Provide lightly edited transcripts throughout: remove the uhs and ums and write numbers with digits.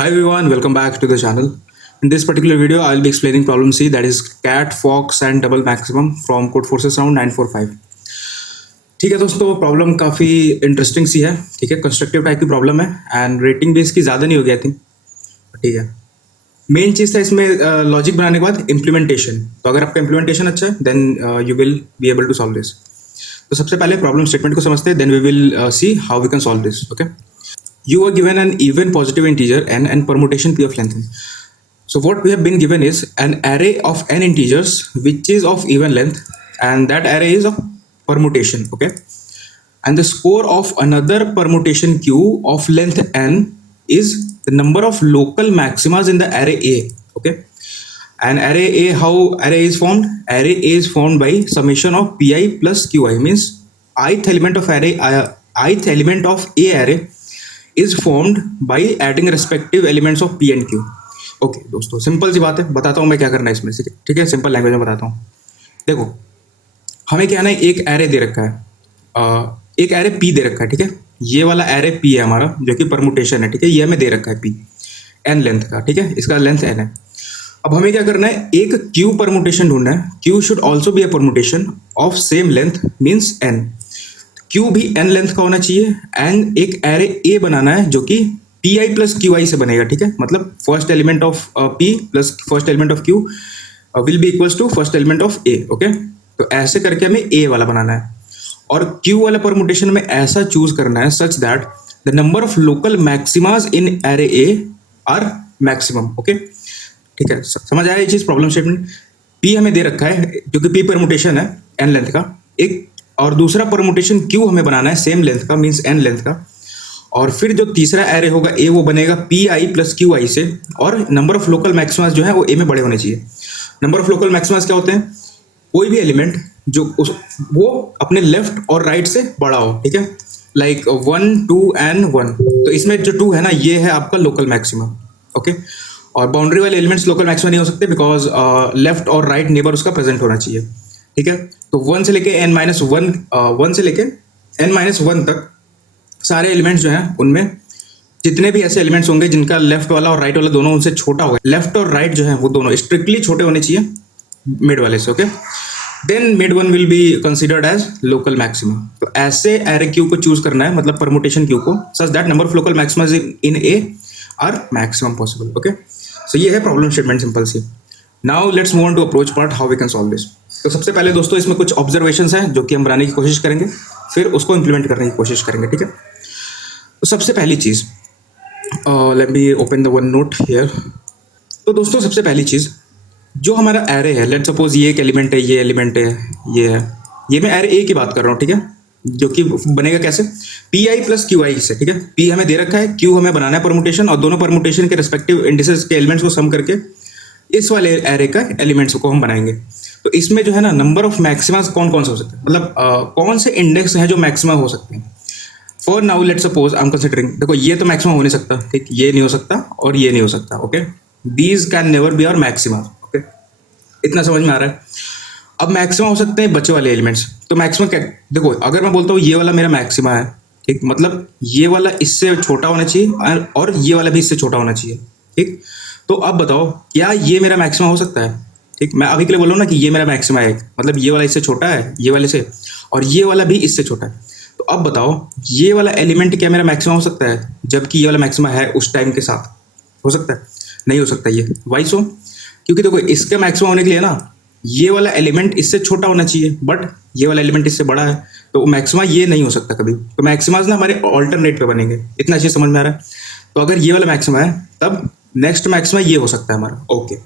Hi everyone, welcome back to the channel. In this particular video, I'll be explaining problem C, that is cat, fox and double maximum from code forces round 945. ठीक है दोस्तों, problem काफ़ी interesting सी है. ठीक है, constructive type की problem है and rating भी इसकी ज़्यादा नहीं होगी आई थिंक. ठीक है, मेन चीज़ था इसमें लॉजिक बनाने के बाद इम्प्लीमेंटेशन. तो अगर आपका इम्प्लीमेंटेशन अच्छा है then you will be able to solve this. तो सबसे पहले प्रॉब्लम स्टेटमेंट को समझते हैं, then we will see how we can solve this. Okay, you are given an even positive integer n and permutation p of length n. So what we have been given is an array of n integers which is of even length, and that array is of permutation. Okay, and the score of another permutation q of length n is the number of local maximas in the array A. Okay, and array A, how array is formed? Array A is formed by summation of pi plus qi, means ith element of array, ith element of A array is formed by adding respective elements of p and q. Okay दोस्तों, simple सी बात है, बताता हूँ मैं क्या करना है इसमें से. ठीक है, सिंपल लैंग्वेज में बताता हूँ. देखो, हमें क्या है ना, एक एरे दे रखा है, एक एरे p दे रखा है. ठीक है, ये वाला एरे p है हमारा, जो कि परमुटेशन है. ठीक है, ये हमें दे रखा है p n लेंथ का. ठीक है, इसका लेंथ n है. अब हमें क्या करना है, एक q परमुटेशन ढूंढना है. q should also be a permutation of same length, means n. Q भी n लेंथ का होना चाहिए एंड एक एरे A बनाना है जो कि pi प्लस qi से बनेगा. ठीक है, मतलब first element of p plus first element of q will be equals to first element of A. Okay, तो ऐसे करके हमें A वाला बनाना है और Q वाला परमुटेशन में ऐसा चूज करना है such that the number of local maxima in array A are maximum. Okay, ठीक है, समझ आया ये चीज. प्रॉब्लम स्टेटमेंट P हमें दे रखा है जो कि P परमुटेशन है n लेंथ का, एक और दूसरा परमुटेशन Q हमें बनाना है सेम लेंथ का, मीन्स n लेंथ का. और फिर जो तीसरा एरे होगा A, वो बनेगा pi प्लस qi से, और नंबर ऑफ लोकल मैक्सिमास जो है वो A में बड़े होने चाहिए. नंबर ऑफ लोकल मैक्सिमास क्या होते हैं? कोई भी एलिमेंट जो वो अपने लेफ्ट और राइट से बड़ा हो. ठीक है, लाइक 1, 2 एंड 1. तो इसमें जो 2 है ना, ये है आपका लोकल मैक्सिमम. ओके, और बाउंड्री वाले एलिमेंट्स लोकल मैक्सिमम नहीं हो सकते बिकॉज लेफ्ट और राइट नेबर उसका प्रेजेंट होना चाहिए. ठीक है, तो 1 से लेके n माइनस 1 से लेके n माइनस 1 तक सारे एलिमेंट्स जो हैं उनमें जितने भी ऐसे एलिमेंट्स होंगे जिनका लेफ्ट वाला और राइट वाला दोनों उनसे छोटा होगा, लेफ्ट और राइट जो है वो दोनों स्ट्रिक्टली छोटे होने चाहिए मिड वाले से. Okay, then mid one will be considered as local maximum. तो ऐसे एरे क्यू को चूज करना है, मतलब परमुटेशन क्यू को, such that number of local maximum in A are maximum possible. Okay, so ये है प्रॉब्लम स्टेटमेंट, सिंपल सी. Now let's move on to approach part, how we can solve this. तो सबसे पहले दोस्तों इसमें कुछ ऑब्जर्वेशंस हैं जो कि हम बनाने की कोशिश करेंगे, फिर उसको इंप्लीमेंट करने की कोशिश करेंगे. ठीक है, तो सबसे पहली चीज़, let me open the OneNote here. तो दोस्तों सबसे पहली चीज़, जो हमारा एरे है, लेट सपोज ये एक एलिमेंट है, ये एलिमेंट है, ये है, ये मैं एरे ए की बात कर रहा हूँ. ठीक है, जो कि बनेगा कैसे, pi प्लस qi से. ठीक है, p हमें दे रखा है, q हमें बनाना है परमुटेशन, और दोनों परमुटेशन के रेस्पेक्टिव इंडिसेस के एलिमेंट्स को सम करके इस वाले एरे का एलिमेंट्स को हम बनाएंगे. तो इसमें जो है ना, नंबर ऑफ मैक्सिमास कौन कौन से हो सकते हैं, मतलब कौन से इंडेक्स हैं जो मैक्सिमम हो सकते हैं. For now let suppose I am considering, देखो ये तो मैक्सिमम हो नहीं सकता. ठीक, ये नहीं हो सकता और ये नहीं हो सकता. Okay, these can never be our maxima. Okay, इतना समझ में आ रहा है. अब मैक्सिमम हो सकते हैं बचे वाले एलिमेंट्स. तो मैक्सिमम क्या, देखो अगर मैं बोलता हूँ ये वाला मेरा मैक्सिमा है, ठीक, मतलब ये वाला इससे छोटा होना चाहिए और ये वाला भी इससे छोटा होना चाहिए. ठीक, तो अब बताओ क्या ये मेरा मैक्सिमा हो सकता है. ठीक, मैं अभी के लिए बोल रहा हूँ ना कि ये मेरा मैक्सिमा है, मतलब ये वाला इससे छोटा है ये वाले से, और ये वाला भी इससे छोटा है. तो अब बताओ ये वाला एलिमेंट क्या मेरा मैक्सिमा हो सकता है, जबकि ये वाला मैक्सिमा है उस टाइम के साथ? हो सकता है? नहीं हो सकता. ये वाई सो? क्योंकि देखो इसका मैक्सिमा होने के लिए ना ये वाला एलिमेंट इससे छोटा होना चाहिए, बट ये वाला एलिमेंट इससे बड़ा है, तो मैक्सिमा ये नहीं हो सकता कभी. तो मैक्सिमाज ना हमारे ऑल्टरनेट पे बनेंगे. इतना चीज समझ में आ रहा है. तो अगर ये वाला मैक्सिमा है तब नेक्स्ट मैक्सिमा ये हो सकता है हमारा. ओके,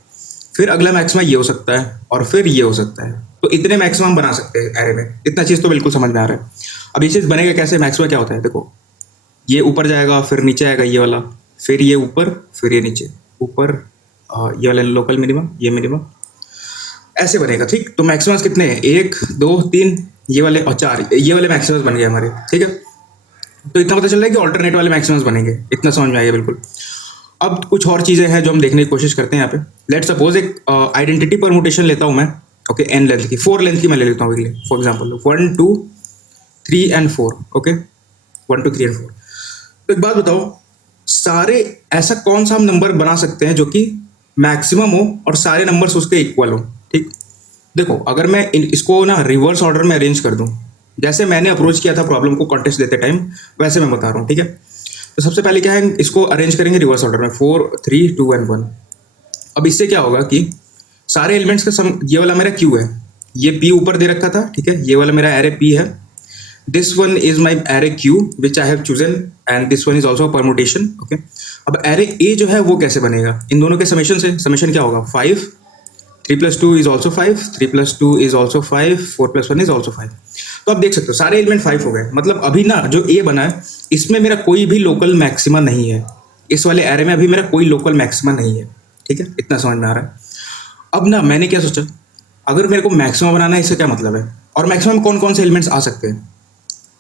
फिर अगला मैक्सिमा ये हो सकता है और फिर ये हो सकता है. तो इतने मैक्सिमम बना सकते हैं एरे में. इतना चीज़ तो बिल्कुल समझ में आ रहा है. अब ये चीज़ बनेगा कैसे, मैक्सिमा क्या होता है, देखो ये ऊपर जाएगा, फिर नीचे आएगा ये वाला, फिर ये ऊपर, फिर ये नीचे, ऊपर ये वाला लोकल मिनिमम, ये मिनिमम, ऐसे बनेगा. ठीक, तो मैक्सिमम कितने हैं, 1, 2, 3 ये वाले और 4, ये वाले मैक्सिमम बन गए हमारे. ठीक है, तो इतना पता चल रहा है कि ऑल्टरनेट वाले मैक्सिमम बनेंगे. इतना समझ में आएगा बिल्कुल. अब कुछ और चीज़ें हैं जो हम देखने की कोशिश करते हैं यहाँ पे. लेट सपोज एक आइडेंटिटी परमुटेशन लेता हूँ मैं. ओके, n लेंथ की, 4 लेंथ की मैं ले लेता हूँ for example 1, 2, 3 and 4. Okay, 1, 2, 3 and 4. तो एक बात बताओ, सारे ऐसा कौन सा हम नंबर बना सकते हैं जो कि मैक्सिमम हो और सारे नंबर्स उसके इक्वल हो। ठीक, देखो अगर मैं इसको ना रिवर्स ऑर्डर में अरेंज कर दूं, जैसे मैंने अप्रोच किया था प्रॉब्लम को कॉन्टेस्ट देते टाइम, वैसे मैं बता रहा हूँ। ठीक है, तो सबसे पहले क्या है, इसको अरेंज करेंगे रिवर्स ऑर्डर में, 4 3 2 एंड 1। अब इससे क्या होगा कि सारे एलिमेंट्स का ये वाला मेरा क्यू है, ये पी ऊपर दे रखा था। ठीक है, ये वाला मेरा एरे पी है, this one is my array Q which I have chosen and this one is also permutation. Okay, अब एरे ए जो है वो कैसे बनेगा, इन दोनों के समेशन से। समेशन क्या होगा, 5 3 + 2 is also 5, 3 + 2 is also 5, 4 + 1 is also 5। तो आप देख सकते हो सारे एलिमेंट 5 हो गए। मतलब अभी ना जो ए बना है इसमें मेरा कोई भी लोकल मैक्सिमा नहीं है, इस वाले एरे में अभी मेरा कोई लोकल मैक्सिमा नहीं है। ठीक है, इतना समझ में आ रहा है। अब ना मैंने क्या सोचा, अगर मेरे को मैक्सिमा बनाना है, इससे क्या मतलब है, और मैक्सिमम कौन कौन से एलिमेंट्स आ सकते हैं,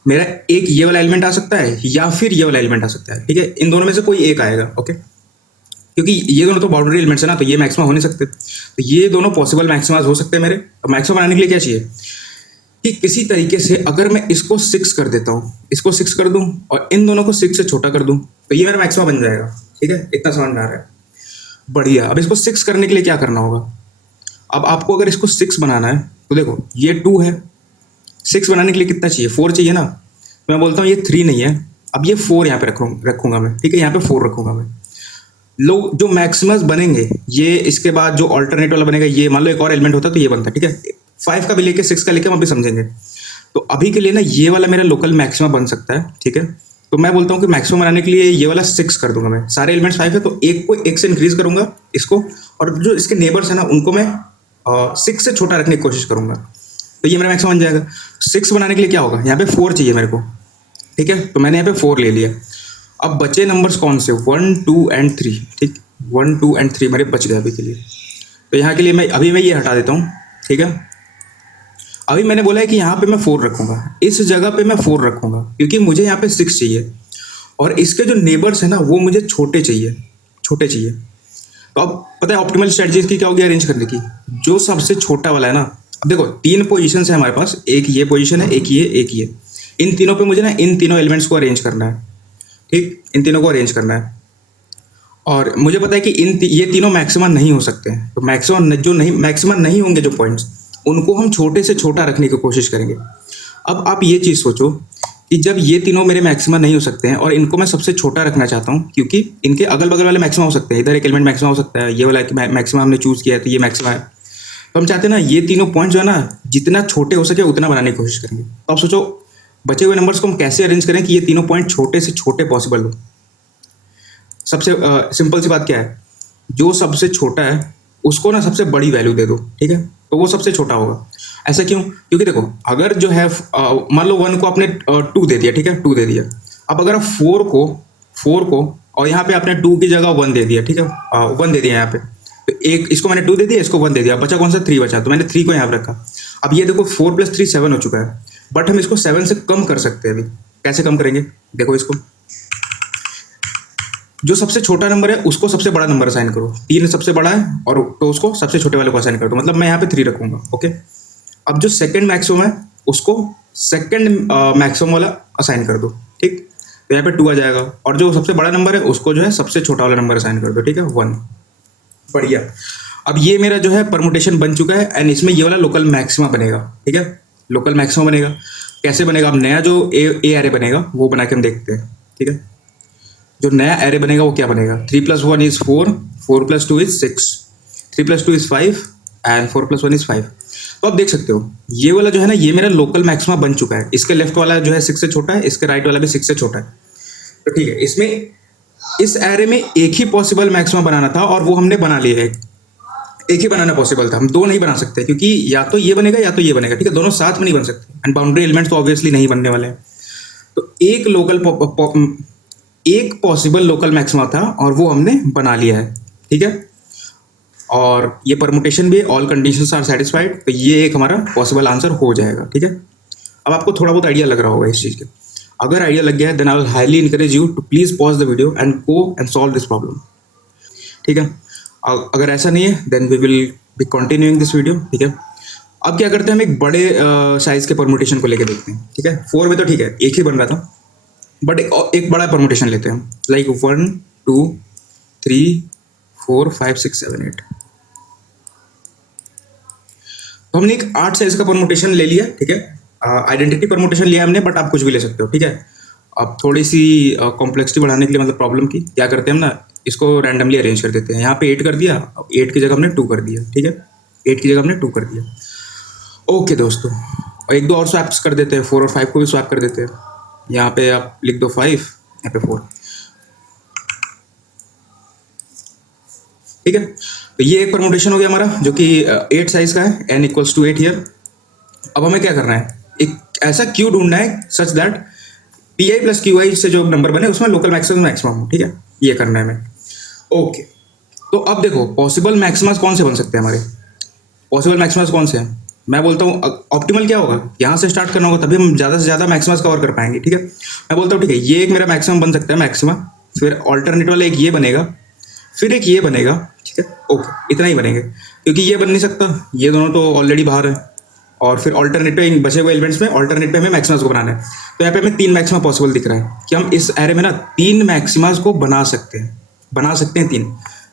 मेरा एक ये वाला एलिमेंट आ सकता है या फिर ये वाला एलिमेंट आ सकता है। ठीक है, इन दोनों में से कोई एक आएगा। ओके, क्योंकि ये दोनों तो बाउंड्री एलिमेंट्स है ना, तो ये मैक्सिमा हो नहीं सकते, तो ये दोनों पॉसिबल मैक्सिमाज हो सकते हैं मेरे। अब मैक्सिमा बनाने के लिए क्या चाहिए कि किसी तरीके से अगर मैं इसको 6 कर देता हूँ, इसको 6 कर दूँ और इन दोनों को 6 से छोटा कर दूँ, तो ये मेरा मैक्सिमा बन जाएगा। ठीक है, इतना समझ में आ रहा है, बढ़िया। अब इसको 6 करने के लिए क्या करना होगा, अब आपको अगर इसको 6 बनाना है तो देखो ये 2 है, 6 बनाने के लिए कितना चाहिए, 4 चाहिए ना। तो मैं बोलता हूँ ये 3 नहीं है, अब ये 4 यहाँ पे रखूंगा मैं। ठीक है, यहाँ पे 4 रखूंगा मैं। लोग जो मैक्सिमस बनेंगे ये, इसके बाद जो ऑल्टरनेट वाला बनेगा, ये मान लो एक और एलिमेंट होता है तो ये बनता है। ठीक है, 5 का भी लेके 6 का लेके हम अभी समझेंगे। तो अभी के लिए ना ये वाला मेरा लोकल मैक्सिमा बन सकता है। ठीक है, तो मैं बोलता हूँ कि मैक्सिमम बनाने के लिए ये वाला 6 कर दूंगा मैं। सारे एलिमेंट्स 5 है तो एक को 1 से इंक्रीज करूंगा इसको, और जो इसके नेबर्स है ना उनको मैं 6 से छोटा रखने की कोशिश करूंगा, तो ये मेरा मैक्सिमम बन जाएगा। 6 बनाने के लिए क्या होगा, यहाँ पे 4 चाहिए मेरे को। ठीक है, तो मैंने यहाँ पे 4 ले लिया। अब बचे नंबर्स कौन से, 1 2 एंड 3। ठीक, 1 2 एंड 3 मेरे बच गए अभी के लिए। तो यहाँ के लिए मैं ये हटा देता हूँ। ठीक है, अभी मैंने बोला है कि यहाँ पे मैं 4 रखूंगा, इस जगह पे मैं 4 रखूंगा क्योंकि मुझे यहाँ पे 6 चाहिए और इसके जो नेबर्स है ना वो मुझे छोटे चाहिए, छोटे चाहिए। तो अब पता है ऑप्टिमल स्ट्रेटजी की क्या होगी अरेंज करने की, जो सबसे छोटा वाला है ना। अब देखो 3 पोजीशन है हमारे पास, एक ये पोजीशन है, एक ये। इन तीनों पे मुझे ना इन तीनों एलिमेंट्स को अरेंज करना है। ठीक, इन तीनों को अरेंज करना है और मुझे पता है कि ये तीनों मैक्सिमम नहीं हो सकते हैं। तो मैक्सिमम नहीं होंगे जो पॉइंट्स, उनको हम छोटे से छोटा रखने की कोशिश करेंगे। अब आप ये चीज़ सोचो कि जब ये तीनों मेरे मैक्सिमम नहीं हो सकते हैं और इनको मैं सबसे छोटा रखना चाहता हूँ, क्योंकि इनके अगल बगल वाले मैक्सिमम हो सकते हैं, इधर एक एलिमेंट मैक्सिमम हो सकता है, ये वाला मैक्सिमम हमने चूज़ किया है तो ये मैक्सिमम है। तो हम चाहते हैं ना ये तीनों पॉइंट जो है ना जितना छोटे हो सके उतना बनाने की कोशिश करेंगे। तो आप सोचो बचे हुए नंबर्स को हम कैसे अरेंज करें कि ये तीनों पॉइंट छोटे से छोटे पॉसिबल हो। सबसे सिंपल सी बात क्या है, जो सबसे छोटा है उसको ना सबसे बड़ी वैल्यू दे दो। ठीक है, तो वो सबसे छोटा होगा। ऐसा क्यों, क्योंकि देखो अगर जो है मान लो 1 को आपने 2 दे दिया। ठीक है, 2 दे दिया। अब अगर आप 4 को और यहाँ पे आपने 2 की जगह 1 दे दिया। ठीक है, 1 दे दिया यहाँ पे, तो एक इसको मैंने 2 दे दिया, इसको 1 दे दिया, बचा कौन सा, 3 बचा, तो मैंने 3 को यहाँ पे रखा। अब ये देखो 4 + 3 7 हो चुका है, बट हम इसको 7 से कम कर सकते हैं। अभी कैसे कम करेंगे, देखो इसको जो सबसे छोटा नंबर है उसको सबसे बड़ा नंबर असाइन करो, 3 सबसे बड़ा है और तो उसको सबसे छोटे वाले को असाइन कर दो, मतलब मैं यहाँ पे 3 रखूंगा। ओके, अब जो सेकंड मैक्सिमम है उसको सेकंड मैक्सिमम वाला असाइन कर दो। ठीक, तो यहाँ पे 2 आ जाएगा और जो सबसे बड़ा नंबर है उसको जो है सबसे छोटा वाला नंबर असाइन कर दो। ठीक है, 1। बढ़िया, अब ये मेरा जो है परमुटेशन बन चुका है एंड इसमें ये वाला लोकल मैक्सिमा बनेगा। ठीक है, लोकल मैक्सिमा बनेगा, कैसे बनेगा, अब नया जो ए एरे बनेगा वो बना के हम देखते हैं। ठीक है, जो नया एरे बनेगा वो क्या बनेगा, 3 + 1 is 4, 4 + 2 is 6, 3 + 2 is 5 and 4 + 1 is 5। तो आप देख सकते हो ये वाला जो है ना ये मेरा लोकल मैक्सिमा बन चुका है। इसके लेफ्ट वाला जो है 6 से छोटा है, इसके राइट वाला भी 6 से छोटा है। तो ठीक है, इसमें इस एरे में एक ही पॉसिबल मैक्सिमा बनाना था और वो हमने बना लिया है। एक ही बनाना पॉसिबल था, हम 2 नहीं बना सकते क्योंकि या तो ये बनेगा या तो ये बनेगा। ठीक है, दोनों साथ में नहीं बन सकते एंड बाउंड्री एलिमेंट्स तो ऑब्वियसली नहीं बनने वाले हैं। तो एक पॉसिबल लोकल मैक्सिमा था और वो हमने बना लिया है। ठीक है, और ये परमुटेशन भी, ऑल कंडीशंस आर सेटिस्फाइड, तो ये एक हमारा पॉसिबल आंसर हो जाएगा। ठीक है, अब आपको थोड़ा बहुत आइडिया लग रहा होगा इस चीज़ के। अगर आइडिया लग गया है then I will highly encourage you to please pause the video and go and solve this problem. ठीक है, अगर ऐसा नहीं है then we will be continuing this video. ठीक है, अब क्या करते हैं, हम एक बड़े साइज के परमुटेशन को लेके देखते हैं। ठीक है, 4 में तो ठीक है एक ही बन रहा था, बट एक बड़ा परमुटेशन लेते हैं, लाइक 1 2 3 4 5 6 7 8। तो हमने एक 8 साइज का परमुटेशन ले लिया, ठीक है। आइडेंटिटी परमुटेशन लिया हमने, बट आप कुछ भी ले सकते हो, ठीक है। अब थोड़ी सी कॉम्प्लेक्सिटी बढ़ाने के लिए, मतलब प्रॉब्लम की क्या करते हैं हम ना, इसको रैंडमली अरेंज कर देते हैं। यहाँ पे 8 कर दिया, अब 8 की जगह हमने 2 कर दिया, ठीक है। 8 की जगह हमने 2 कर दिया। ओके दोस्तों, और एक दो और स्वैप्स कर देते हैं, 4 और 5 को भी स्वैप कर देते हैं। यहाँ पे आप लिख दो 5, यहाँ पे 4, ठीक है। तो ये एक परमुटेशन हो गया हमारा, जो कि 8 साइज का है, n इक्वल्स टू 8 हियर। अब हमें क्या करना है, एक ऐसा क्यू ढूंढना है such that P I plus Q I से जो नंबर बने उसमें लोकल मैक्सिमम मैक्सिमम हो, ठीक है। ये करना है हमें। ओके, तो अब देखो पॉसिबल मैक्सिमस कौन से बन सकते हैं हमारे। पॉसिबल मैक्सिमस कौन से हैं, मैं बोलता हूँ ऑप्टिमल क्या होगा, यहाँ से स्टार्ट करना होगा, तभी हम ज़्यादा से ज़्यादा मैक्सिमस कवर कर पाएंगे, ठीक है। मैं बोलता हूँ ठीक है, ये एक मेरा मैक्सिमम बन सकता है, मैक्सिमम। फिर ऑल्टरनेट वाला एक ये बनेगा, फिर एक ये बनेगा, ठीक है। ओके, इतना ही बनेंगे, क्योंकि ये बन नहीं सकता, ये दोनों तो ऑलरेडी बाहर है। और फिर ऑल्टरनेट पे बचे हुए एलिमेंट्स में ऑल्टरनेट पे हमें मैक्सिमस को बनाना है। तो यहाँ पे हमें 3 मैक्सिमा पॉसिबल दिख रहा है कि हम इस एरे में ना 3 मैक्सिमास को बना सकते हैं, 3।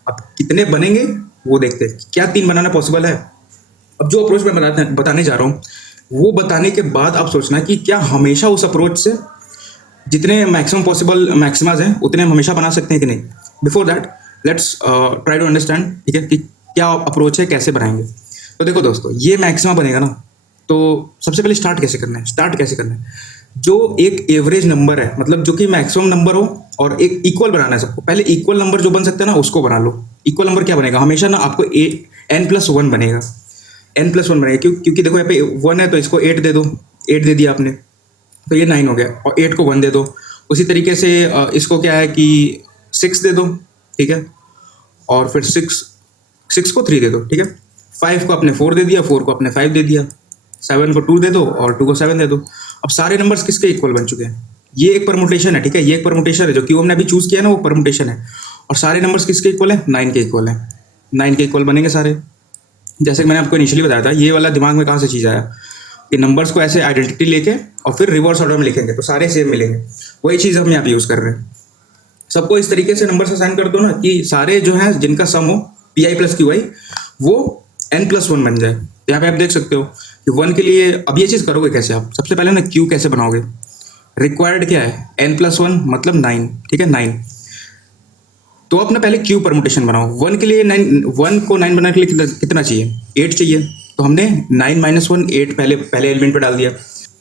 अब कितने बनेंगे वो देखते हैं, क्या 3 बनाना पॉसिबल है। अब जो अप्रोच मैं बताने जा रहा हूँ, वो बताने के बाद आप सोचना कि क्या हमेशा उस अप्रोच से जितने मैक्सिमम पॉसिबल मैक्सिमाज हैं उतने हम हमेशा बना सकते हैं कि नहीं। Before that let's try to understand, ठीक है, कि क्या अप्रोच है, कैसे बनाएंगे। तो देखो दोस्तों, ये मैक्सिमा बनेगा ना, तो सबसे पहले स्टार्ट कैसे करना है, जो एक एवरेज नंबर है, मतलब जो कि मैक्सिमम नंबर हो और एक इक्वल बनाना है सबको। पहले इक्वल नंबर जो बन सकता है ना उसको बना लो। इक्वल नंबर क्या बनेगा, हमेशा ना आपको n+1 बनेगा, n+1 बनेगा, क्योंकि देखो यहाँ पे 1 है तो इसको 8 दे दो, 8 दे दिया आपने तो ये 9 हो गया, और 8 को 1 दे दो। उसी तरीके से इसको क्या है कि 6 दे दो, ठीक है, और फिर 6 को 3 दे दो, ठीक है। 5 को आपने 4 दे दिया, 4 को आपने 5 दे दिया, 7 को 2 दे दो और 2 को 7 दे दो। अब सारे नंबर्स किसके इक्वल बन चुके हैं, ये एक परमुटेशन है, ठीक है। ये एक परमुटेशन है, जो कि हमने अभी चूज किया ना वो परमुटेशन है। और सारे नंबर्स किसके इक्वल है, 9 के इक्वल है, 9 के इक्वल बनेंगे सारे। जैसे कि मैंने आपको इनिशियली बताया था, ये वाला दिमाग में कहाँ से चीज़ आया कि नंबर्स को ऐसे आइडेंटिटी लेके और फिर रिवर्स ऑर्डर में लिखेंगे तो सारे सेम मिलेंगे। वही चीज़ हम यहाँ पे यूज़ कर रहे हैं। सबको इस तरीके से नंबर असाइन कर दो ना कि सारे जो हैं जिनका सम हो P I plus Q I वो n+1 बन जाए। यहाँ पे आप देख सकते हो कि 1 के लिए अब ये चीज़ करोगे कैसे आप, सबसे पहले ना क्यू कैसे बनाओगे। रिक्वायर्ड क्या है, n+1 मतलब 9, ठीक है, 9। तो अपना पहले क्यू परमुटेशन बनाओ। 1 के लिए 9, 1 को 9 बनाने के लिए कितना चाहिए, 8 चाहिए। तो हमने 9 - 1 8 पहले एलिमेंट पे डाल दिया।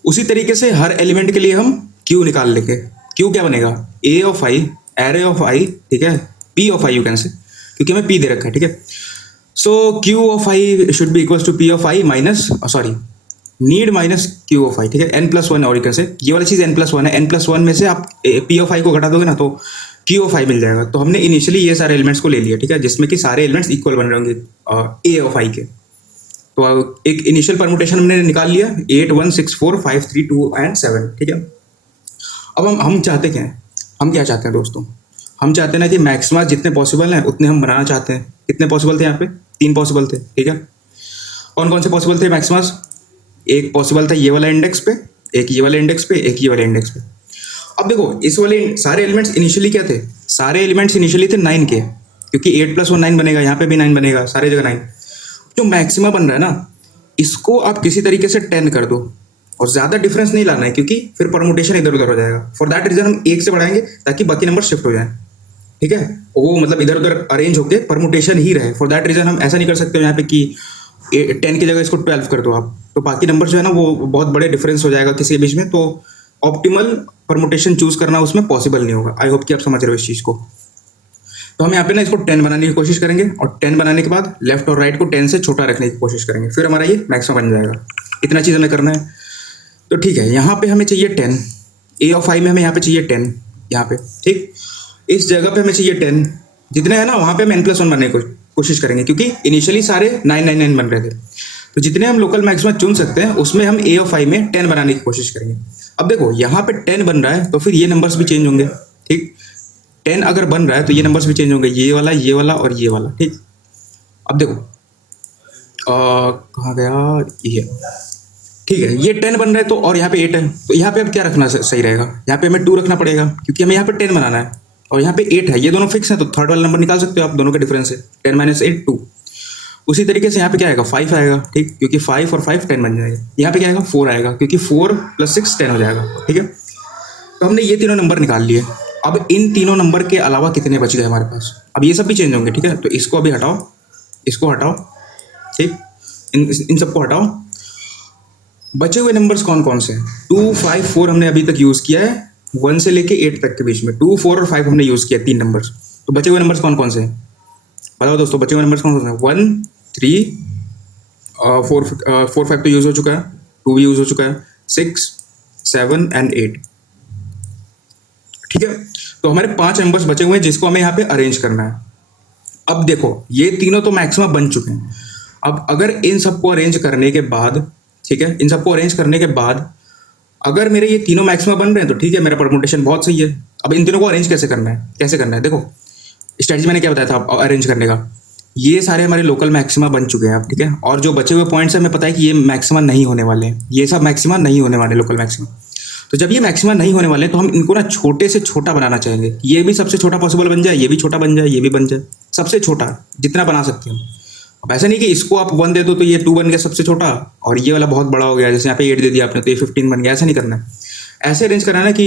उसी तरीके से हर एलिमेंट के लिए हम क्यू निकाल लेंगे। क्यू क्या बनेगा, A of i, array of i, ठीक है, P of i you can say, क्योंकि हमें पी दे रखा है, ठीक है। So Q of i should be equals to P of i minus need minus Q of i, ठीक है, n+1। और यू कैन से ये वाली चीज़ n+1 है, n+1 में से आप पी ऑफ आई को घटा दोगे ना तो क्यू ऑफ आई मिल जाएगा। तो हमने इनिशियली ये सारे एलिमेंट्स को ले लिया, ठीक है, जिसमें कि सारे एलिमेंट्स इक्वल बन रहे होंगे ए ऑफ आई के। तो एक इनिशियल परमुटेशन हमने निकाल लिया, 8 1 6 4 5 3 2 एंड 7, ठीक है। अब हम चाहते क्या हैं, हम क्या चाहते हैं दोस्तों, हम चाहते हैं ना कि मैक्सिमा जितने पॉसिबल हैं उतने हम बनाना चाहते हैं। कितने पॉसिबल थे यहाँ पे, 3 पॉसिबल थे, ठीक है। कौन कौन से पॉसिबल थे मैक्सिमास, एक पॉसिबल था ये वाला इंडेक्स पे, एक ये वाले इंडेक्स पे, एक ये वाले इंडेक्स पे। अब देखो इस वाले सारे एलिमेंट्स इनिशियली क्या थे, सारे एलिमेंट्स इनिशियली थे 9 के, क्योंकि 8+1 9 बनेगा, यहाँ पे भी 9 बनेगा, सारे जगह 9। जो मैक्सिमा बन रहा है ना, इसको आप किसी तरीके से 10 कर दो, और ज़्यादा डिफरेंस नहीं लाना है क्योंकि फिर परमुटेशन इधर उधर हो जाएगा। फॉर दैट रीजन हम 1 से बढ़ाएंगे ताकि बाकी नंबर शिफ्ट हो जाए, ठीक है, वो मतलब इधर उधर अरेंज होके परमुटेशन ही रहे। फॉर दैट रीजन हम ऐसा नहीं कर सकते हो यहाँ पे कि 10 की जगह इसको 12 कर दो आप, तो बाकी नंबर जो है ना वो बहुत बड़े डिफरेंस हो जाएगा किसी के बीच में, तो ऑप्टिमल परमुटेशन चूज करना उसमें पॉसिबल नहीं होगा। आई होप कि आप समझ रहे हो इस चीज़ को। तो हम यहाँ पे ना इसको 10 बनाने की कोशिश करेंगे, और 10 बनाने के बाद लेफ्ट और राइट को 10 से छोटा रखने की कोशिश करेंगे, फिर हमारा ये मैक्सिमम बन जाएगा। इतना चीज़ हमें करना है। तो ठीक है, यहाँ पे हमें चाहिए 10, ए ऑफ आई में हमें यहाँ पे चाहिए 10, यहाँ पे, ठीक, इस जगह पे हमें चाहिए 10, जितने हैं ना वहाँ पे हम n+1 बनाने की कोशिश करेंगे, क्योंकि इनिशियली सारे 9 9 9 बन रहे थे। तो जितने हम लोकल मैक्सिमा चुन सकते हैं उसमें हम ए ऑफ आई में 10 बनाने की कोशिश करेंगे। अब देखो यहाँ पे 10 बन रहा है तो फिर ये नंबर्स भी चेंज होंगे, ठीक, 10 अगर बन रहा है तो ये नंबर्स भी चेंज होंगे, ये वाला और ये वाला, ठीक। अब देखो कहाँ गया ये, ठीक है, ये 10 बन रहा है तो, और यहाँ पे 8 है, तो यहाँ पे अब क्या रखना सही रहेगा, यहाँ पे हमें 2 रखना पड़ेगा क्योंकि हमें यहाँ पे 10 बनाना है, और यहाँ पे 8 है, ये दोनों फिक्स है, तो थर्ड वाला नंबर निकाल सकते हो आप, दोनों का डिफरेंस है 10 माइनस 8 2। उसी तरीके से यहाँ पे क्या आएगा 5 आएगा, ठीक, क्योंकि 5 और 5 10 बन जाएगा। यहाँ पे क्या आएगा 4 आएगा क्योंकि 4 + 6 10 हो जाएगा, ठीक है। तो हमने ये तीनों नंबर निकाल लिए। अब इन तीनों नंबर के अलावा कितने बच गए हमारे पास, अब ये सब भी चेंज होंगे, ठीक है। तो इसको अभी हटाओ, इसको हटाओ, ठीक, इन सबको हटाओ। बचे हुए नंबर्स कौन कौन से हैं? 2 5 4 हमने अभी तक यूज़ किया है, 1 से लेके 8 तक के बीच में 2 4 और 5 हमने यूज़ किया, 3 नंबर्स। तो बचे हुए नंबर्स कौन कौन से हैं बताओ दोस्तों, बचे हुए नंबर्स कौन कौन से हैं? 1 3 4 5 तो यूज़ हो चुका है, 2 भी यूज़ हो चुका है, 6 7 एंड 8, ठीक है। तो हमारे 5 नंबर्स बचे हुए हैं जिसको हमें यहाँ पे अरेंज करना है। अब देखो ये तीनों तो मैक्सिमम बन चुके हैं। अब अगर इन सबको अरेंज करने के बाद, ठीक है, इन सबको अरेंज करने के बाद अगर मेरे ये तीनों मैक्सिमम बन रहे हैं तो ठीक है, मेरा परमुटेशन बहुत सही है। अब इन तीनों को अरेंज कैसे करना है, कैसे करना है, देखो स्ट्रेटजी मैंने क्या बताया था अरेंज करने का। ये सारे हमारे लोकल मैक्सिमा बन चुके हैं अब, ठीक है, और जो बचे हुए पॉइंट्स हैं हमें पता है कि ये मैक्सिमा नहीं होने वाले हैं, ये सब मैक्सिमा नहीं होने वाले लोकल मैक्सिमा। तो जब ये मैक्सिमा नहीं होने वाले हैं तो हम इनको ना छोटे से छोटा बनाना चाहेंगे, ये भी सबसे छोटा पॉसिबल बन जाए, ये भी छोटा बन जाए, ये भी बन जाए, सबसे छोटा जितना बना सकते हैं हम। अब ऐसा नहीं कि इसको आप 1 दे दो तो ये 2 बन गया सबसे छोटा, और ये वाला बहुत बड़ा हो गया, जैसे यहाँ पे 8 दे दिया आपने तो ये 15 बन गया, ऐसा नहीं करना है। ऐसे अरेंज करना है कि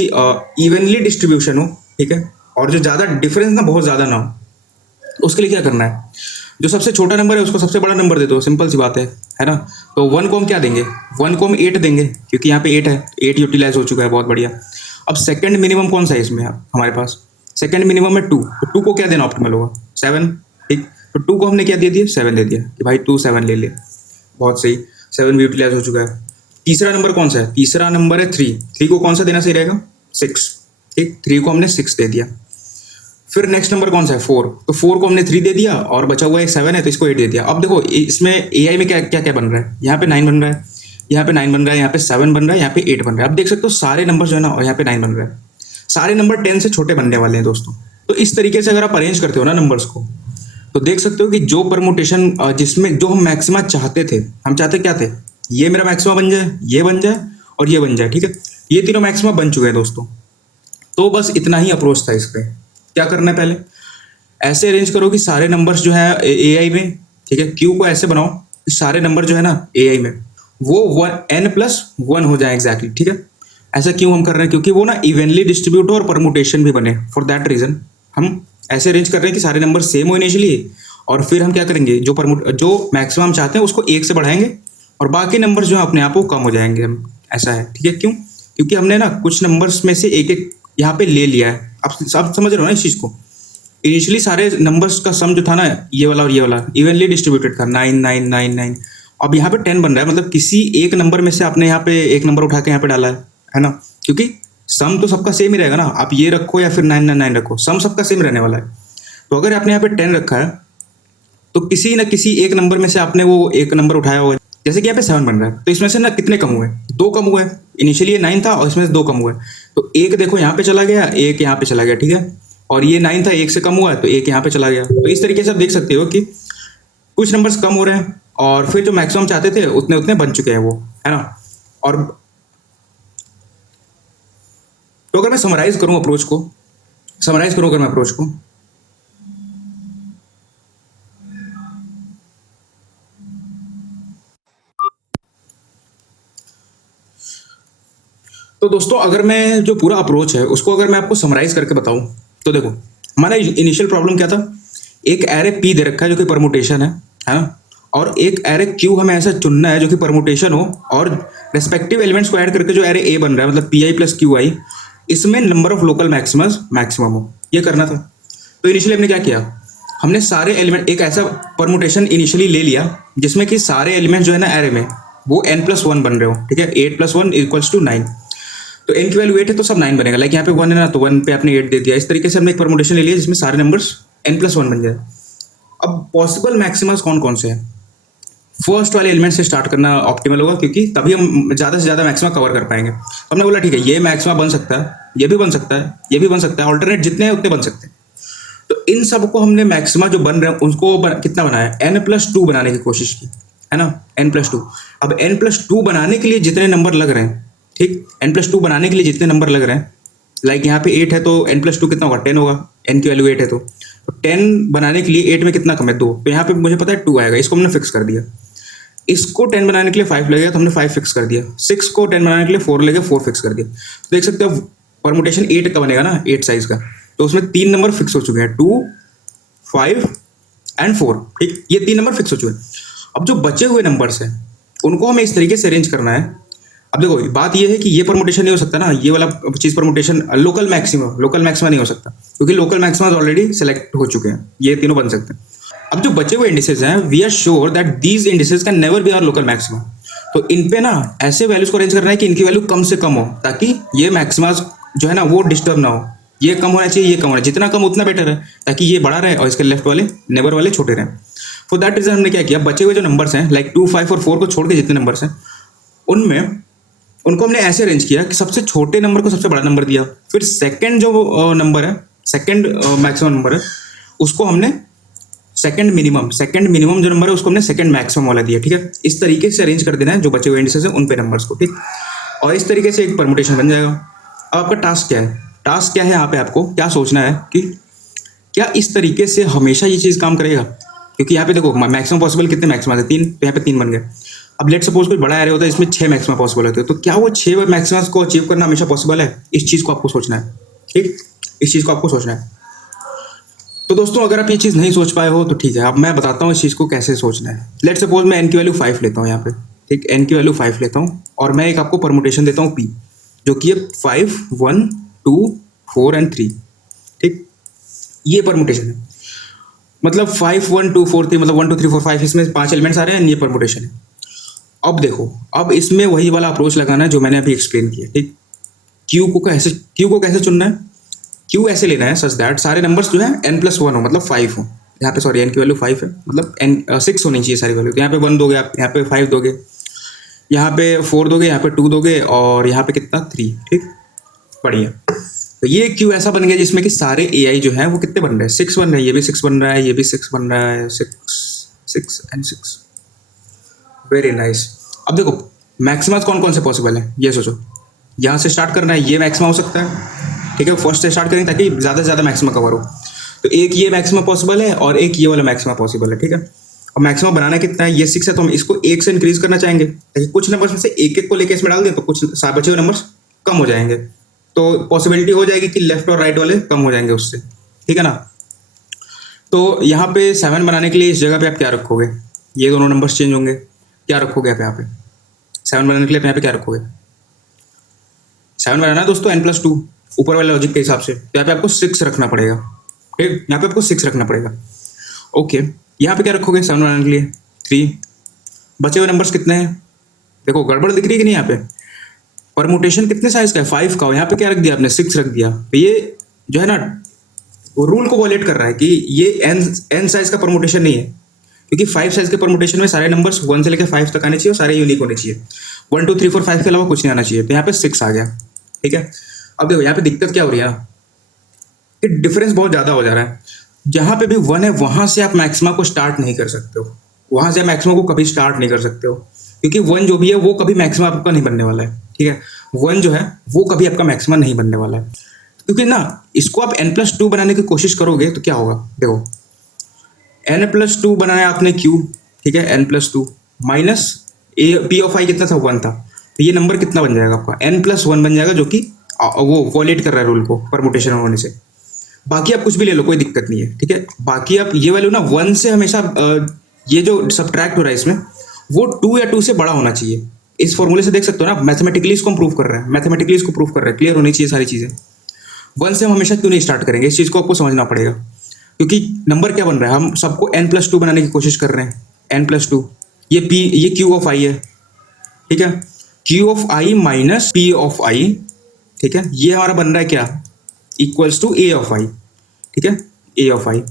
इवनली डिस्ट्रीब्यूशन हो, ठीक है, और जो ज़्यादा डिफरेंस ना बहुत ज़्यादा ना हो। उसके लिए क्या करना है, जो सबसे छोटा नंबर है उसको सबसे बड़ा नंबर दे दो, सिंपल सी बात है ना। तो 1 को हम क्या देंगे, 1 को हम 8 देंगे क्योंकि यहाँ पे 8 है, 8 यूटिलाइज हो चुका है, बहुत बढ़िया। अब सेकंड मिनिमम कौन सा है इसमें हमारे पास, सेकंड मिनिमम है 2, तो 2 को क्या देना ऑप्टिमल होगा 7, ठीक। तो 2 को हमने क्या दे दिया 7 दे दिया कि भाई 2 7 ले ले, बहुत सही, 7 भी यूटिलाइज हो चुका है। तीसरा नंबर कौन सा है, तीसरा नंबर है 3, 3 को कौन सा देना सही रहेगा 6, ठीक, 3 को हमने 6 दे दिया। फिर नेक्स्ट नंबर कौन सा है 4, तो 4 को हमने 3 दे दिया और बचा हुआ एक 7 है तो इसको 8 दे दिया। अब देखो इसमें AI में क्या क्या क्या बन रहा है, यहाँ पे 9 बन रहा है, यहाँ पे 9 बन रहा है, यहाँ पे 7 बन रहा है, यहाँ पे 8 बन रहा है। अब देख सकते हो सारे नंबर जो है ना, और यहाँ पे 9 बन रहा है, सारे नंबर 10 से छोटे बनने वाले हैं दोस्तों। तो इस तरीके से अगर आप अरेंज करते हो ना नंबर्स को, तो देख सकते हो कि जो परमुटेशन जिसमें जो हम मैक्सिमा चाहते थे, हम चाहते क्या थे, ये मेरा मैक्सिमा बन जाए, ये बन जाए और ये बन जाए, ठीक है। ये तीनों मैक्सिमा बन चुके हैं दोस्तों। तो बस इतना ही अप्रोच था इस पर। क्या करना है, पहले ऐसे अरेंज करो कि सारे नंबर्स जो है AI में, ठीक है, क्यू को ऐसे बनाओ कि सारे नंबर जो है ना AI में वो n+1 हो जाए एग्जैक्टली, ठीक है। ऐसा क्यों हम कर रहे हैं, क्योंकि वो ना इवनली डिस्ट्रीब्यूट हो और परमुटेशन भी बने। फॉर दैट रीजन हम ऐसे अरेंज कर रहे हैं कि सारे नंबर सेम हो इनिशियली, और फिर हम क्या करेंगे, जो मैक्सिमम हम चाहते हैं उसको 1 से बढ़ाएंगे और बाकी नंबर जो है अपने आप वो कम हो जाएंगे हम, ऐसा है, ठीक है। क्यों, क्योंकि हमने ना कुछ नंबर्स में से एक एक यहाँ पे ले लिया है। आप समझ रहे हो ना इस चीज़ को। इनिशियली सारे नंबर्स का सम जो था ना, ये वाला और ये वाला इवनली डिस्ट्रीब्यूटेड था, 9 9 9 9। अब यहाँ पे 10 बन रहा है, मतलब किसी एक नंबर में से आपने यहाँ पे एक नंबर उठा के यहाँ पे डाला है ना, क्योंकि सम तो सबका सेम ही रहेगा ना, आप ये रखो या फिर 9 9 9 रखो, सम सबका सेम रहने वाला है। तो अगर आपने यहाँ पे 10 रखा है तो किसी न किसी एक नंबर में से आपने वो एक नंबर उठाया होगा, जैसे कि यहाँ पे 7 बन रहा है, तो इसमें से ना कितने कम हुए, 2 कम हुए। इनिशियली ये 9 था और इसमें से 2 कम हुए, तो एक देखो यहाँ पे चला गया, एक यहाँ पे चला गया, ठीक है। और ये 9 था, 1 से कम हुआ है तो 1 यहाँ पे चला गया। तो इस तरीके से आप देख सकते हो कि कुछ नंबर्स कम हो रहे हैं और फिर जो मैक्सिमम चाहते थे उतने उतने बन चुके हैं वो, है ना। और तो अगर मैं समराइज करूँ अप्रोच को, अगर मैं अप्रोच को, तो दोस्तों अगर मैं जो पूरा अप्रोच है उसको अगर मैं आपको समराइज करके बताऊं, तो देखो हमारा इनिशियल प्रॉब्लम क्या था, एक एरे P दे रखा है जो कि परमुटेशन है ना, और एक एरे Q हमें ऐसा चुनना है जो कि परमुटेशन हो और रेस्पेक्टिव एलिमेंट्स को ऐड करके जो एरे A बन रहा है, मतलब PI + QI, इसमें नंबर ऑफ लोकल मैक्सिमम हो, ये करना था। तो इनिशियली हमने क्या किया, हमने सारे एलिमेंट, एक ऐसा परमुटेशन इनिशियली ले लिया जिसमें कि सारे एलिमेंट जो है ना एरे में वो n+1 बन रहे हो, ठीक है। 8 + 1 = 9, तो n की वैल्यू 8 है तो सब 9 बनेगा। लाइक यहाँ पे 1 है ना, तो 1 पे आपने 8 दे दिया। इस तरीके से हमने एक परमुटेशन ले लिया जिसमें सारे नंबर्स n+1 बन जाए। अब पॉसिबल मैक्सिमम्स कौन कौन से हैं, फर्स्ट वाले एलिमेंट से स्टार्ट करना ऑप्टिमल होगा, क्योंकि तभी हम ज़्यादा से ज़्यादा मैक्सिमा कवर कर पाएंगे। हमने बोला ठीक है, ये मैक्सिमा बन सकता है, ये भी बन सकता है, ये भी बन सकता है, ऑल्टरनेट जितने हैं उतने बन सकते हैं। तो इन सबको हमने मैक्सिमा जो बन रहे हैं उसको कितना बनाया, n+2 बनाने की कोशिश की, है ना, n+2। अब n+2 बनाने के लिए जितने नंबर लग रहे हैं, ठीक, n+2 बनाने के लिए जितने नंबर लग रहे हैं, लाइक यहाँ पे 8 है तो n+2 कितना होगा, 10 होगा, n की वैल्यू 8 है तो 10 बनाने के लिए 8 में कितना कम है, 2, तो यहाँ पे मुझे पता है 2 आएगा, इसको हमने फिक्स कर दिया। इसको 10 बनाने के लिए 5 लगेगा तो हमने 5 फिक्स कर दिया। 6 को 10 बनाने के लिए 4 लगेगा, 4 फिक्स कर दिया। तो देख सकते हो परमुटेशन 8 का बनेगा ना, 8 साइज का, तो उसमें 3 नंबर फिक्स हो चुके हैं, 2, 5 एंड 4, ठीक, ये 3 नंबर फिक्स हो चुके हैं। अब जो बचे हुए नंबर्स हैं उनको हमें इस तरीके से अरेंज करना है। अब देखो बात ये है कि ये परमुटेशन नहीं हो सकता ना, ये वाला चीज परमुटेशन लोकल मैक्सिमा नहीं हो सकता, क्योंकि लोकल मैक्सिमा ऑलरेडी सेलेक्ट हो चुके हैं, ये तीनों बन सकते हैं। अब जो बचे हुए इंडिसेस हैं, we are sure that these indices can never be our local maxima. तो इन पे ना ऐसे वैल्यूज को अरेंज करना है कि इनकी वैल्यू कम से कम हो, ताकि ये मैक्सिमास जो है ना वो डिस्टर्ब ना हो। ये कम होना चाहिए, ये कम होना चाहिए, जितना कम उतना बेटर है, ताकि ये बड़ा रहे और इसके लेफ्ट वाले नेबर वाले छोटे रहे। फॉर दैट रीजन हमने क्या किया, बचे हुए जो नंबर्स हैं लाइक 2, 5 और 4 को छोड़ के जितने नंबर्स हैं उनमें उनको हमने ऐसे अरेंज किया कि सबसे छोटे नंबर को सबसे बड़ा नंबर दिया, फिर सेकंड जो नंबर है, सेकंड मैक्सिमम नंबर है, उसको हमने सेकंड मिनिमम जो नंबर है उसको हमने सेकंड मैक्सिमम वाला दिया, ठीक है। इस तरीके से अरेंज कर देना है जो बचे हुए इंडिसेस हैं उन पे नंबर्स को, ठीक, और इस तरीके से एक परमुटेशन बन जाएगा। अब आपका टास्क क्या है, टास्क क्या है, यहाँ पे आपको क्या सोचना है कि क्या इस तरीके से हमेशा ये चीज़ काम करेगा, क्योंकि यहाँ पे देखो मैक्सिमम पॉसिबल कितने मैक्सिमम है, 3, तो यहाँ पे 3 बन गए। अब लेट सपोज कोई बड़ा एरे होता है, इसमें 6 मैक्सिमम पॉसिबल होते हैं, तो क्या वो 6 मैक्सिमम को अचीव करना हमेशा पॉसिबल है, इस चीज़ को आपको सोचना है, ठीक, इस चीज़ को आपको सोचना है। तो दोस्तों अगर आप ये चीज़ नहीं सोच पाए हो तो ठीक है, अब मैं बताता हूँ इस चीज़ को कैसे सोचना है। लेट सपोज मैं n की वैल्यू 5 लेता हूँ यहाँ पे, ठीक, n की वैल्यू 5 लेता हूँ और मैं एक आपको परमुटेशन देता हूँ p, जो कि है 5, 1, 2, 4 एंड 3, ठीक, ये परमुटेशन है। मतलब 5, 1, 2, 4, 3, मतलब 1, 2, 3, 4, 5, इसमें 5 एलिमेंट्स आ रहे हैं, ये परमुटेशन है। अब देखो, अब इसमें वही वाला अप्रोच लगाना है जो मैंने अभी एक्सप्लेन किया, ठीक। क्यू को कैसे चुनना है, क्यू ऐसे लेना है सच दैट सारे नंबर्स जो है n+1 हो, मतलब 5 हो। यहाँ पे सॉरी n की वैल्यू 5 है, मतलब n 6 होनी चाहिए सारी वैल्यू। तो यहाँ पे 1 दोगे आप, यहाँ पे 5 दोगे, यहाँ पे 4 दोगे, यहाँ पे 2 दोगे और यहाँ पे कितना 3, ठीक, बढ़िया। तो ये क्यू ऐसा बन गया जिसमें कि सारे AI जो है वो कितने बन रहे हैं, 6 बन रहे हैं, ये भी 6 बन रहा है, ये भी 6 बन रहा है, 6 एंड 6, वेरी नाइस। अब देखो मैक्सिमम कौन कौन से पॉसिबल है, ये सोचो, यहाँ से स्टार्ट करना है, ये मैक्सिमम हो सकता है, ठीक है, फर्स्ट से स्टार्ट करेंगे ताकि ज़्यादा से ज़्यादा मैक्सिमम कवर हो। तो एक ये मैक्सिमम पॉसिबल है और एक ये वाला मैक्सिमम पॉसिबल है, ठीक है। और मैक्सिमम बनाना कितना है, ये 6 है तो हम इसको 1 से इंक्रीज करना चाहेंगे, ताकि कुछ नंबर्स में से एक को लेके इसमें डाल दें तो कुछ बचे हुए नंबर्स कम हो जाएंगे, तो पॉसिबिलिटी हो जाएगी कि लेफ्ट और राइट वाले कम हो जाएंगे उससे, ठीक है ना। तो यहाँ पे 7 बनाने के लिए इस जगह पे आप क्या रखोगे, ये दोनों नंबर्स चेंज होंगे, क्या रखोगे आप यहाँ पे 7 बनाने के लिए, यहाँ पे क्या रखोगे, 7 बनाना है दोस्तों n+2 ऊपर वाले लॉजिक के हिसाब से, तो यहाँ पे आपको 6 रखना पड़ेगा, ठीक, यहाँ पे आपको 6 रखना पड़ेगा, ओके। यहाँ पे क्या रखोगे 7 बनाने के लिए 3, बचे हुए नंबर्स कितने हैं, देखो गड़बड़ दिख रही है कि नहीं, यहाँ पे परमुटेशन कितने साइज का है, 5 का, यहाँ पे क्या रख दिया आपने, 6 रख दिया। तो ये जो है ना वो रूल को वॉलेट कर रहा है कि ये n साइज का परमुटेशन नहीं है, क्योंकि 5 साइज के परमुटेशन में सारे नंबर्स 1 से लेकर 5 तक आने चाहिए और सारे यूनिक होने चाहिए, 1, 2, 3, 4, 5 के अलावा कुछ नहीं आना चाहिए। तो यहाँ पे 6 आ गया, ठीक है। अब देखो यहाँ पे दिक्कत क्या हो रही है ना, कि डिफरेंस बहुत ज़्यादा हो जा रहा है। जहाँ पे भी 1 है वहाँ से आप मैक्सिमा को स्टार्ट नहीं कर सकते हो, वहाँ से आप मैक्सिमा को कभी स्टार्ट नहीं कर सकते हो, क्योंकि 1 जो भी है वो कभी मैक्सिमा आपका नहीं बनने वाला है, ठीक है। 1 जो है वो कभी आपका मैक्सिमा नहीं बनने वाला है, क्योंकि ना इसको आप n+2 बनाने की कोशिश करोगे तो क्या होगा, देखो n+2 बनाया आपने q, ठीक है, n+2 माइनस p(i) कितना था, 1 था, तो ये नंबर कितना बन जाएगा आपका n+1 बन जाएगा, जो कि वो वॉलेट कर रहा है रूल को परमुटेशन होने से। बाकी आप कुछ भी ले लो, कोई दिक्कत नहीं है, ठीक है। बाकी आप ये वैल्यू ना 1 से हमेशा ये जो सब्ट्रैक्ट हो रहा है इसमें वो 2 या 2 से बड़ा होना चाहिए। इस फॉर्मूले से देख सकते हो ना, मैथमेटिकली इसको हम प्रूव कर रहे हैं, मैथमेटिकली इसको प्रूव कर रहे हैं, क्लियर होनी चाहिए सारी चीज़ें। 1 से हम हमेशा क्यों नहीं स्टार्ट करेंगे, इस चीज़ को आपको समझना पड़ेगा, क्योंकि नंबर क्या बन रहा है, हम सबको n+2 बनाने की कोशिश कर रहे हैं, n+2, ये q(i) है, ठीक है, q(i) माइनस p(i), ठीक है, ये हमारा बन रहा है क्या, इक्वल्स टू a(i), ठीक है, a(i).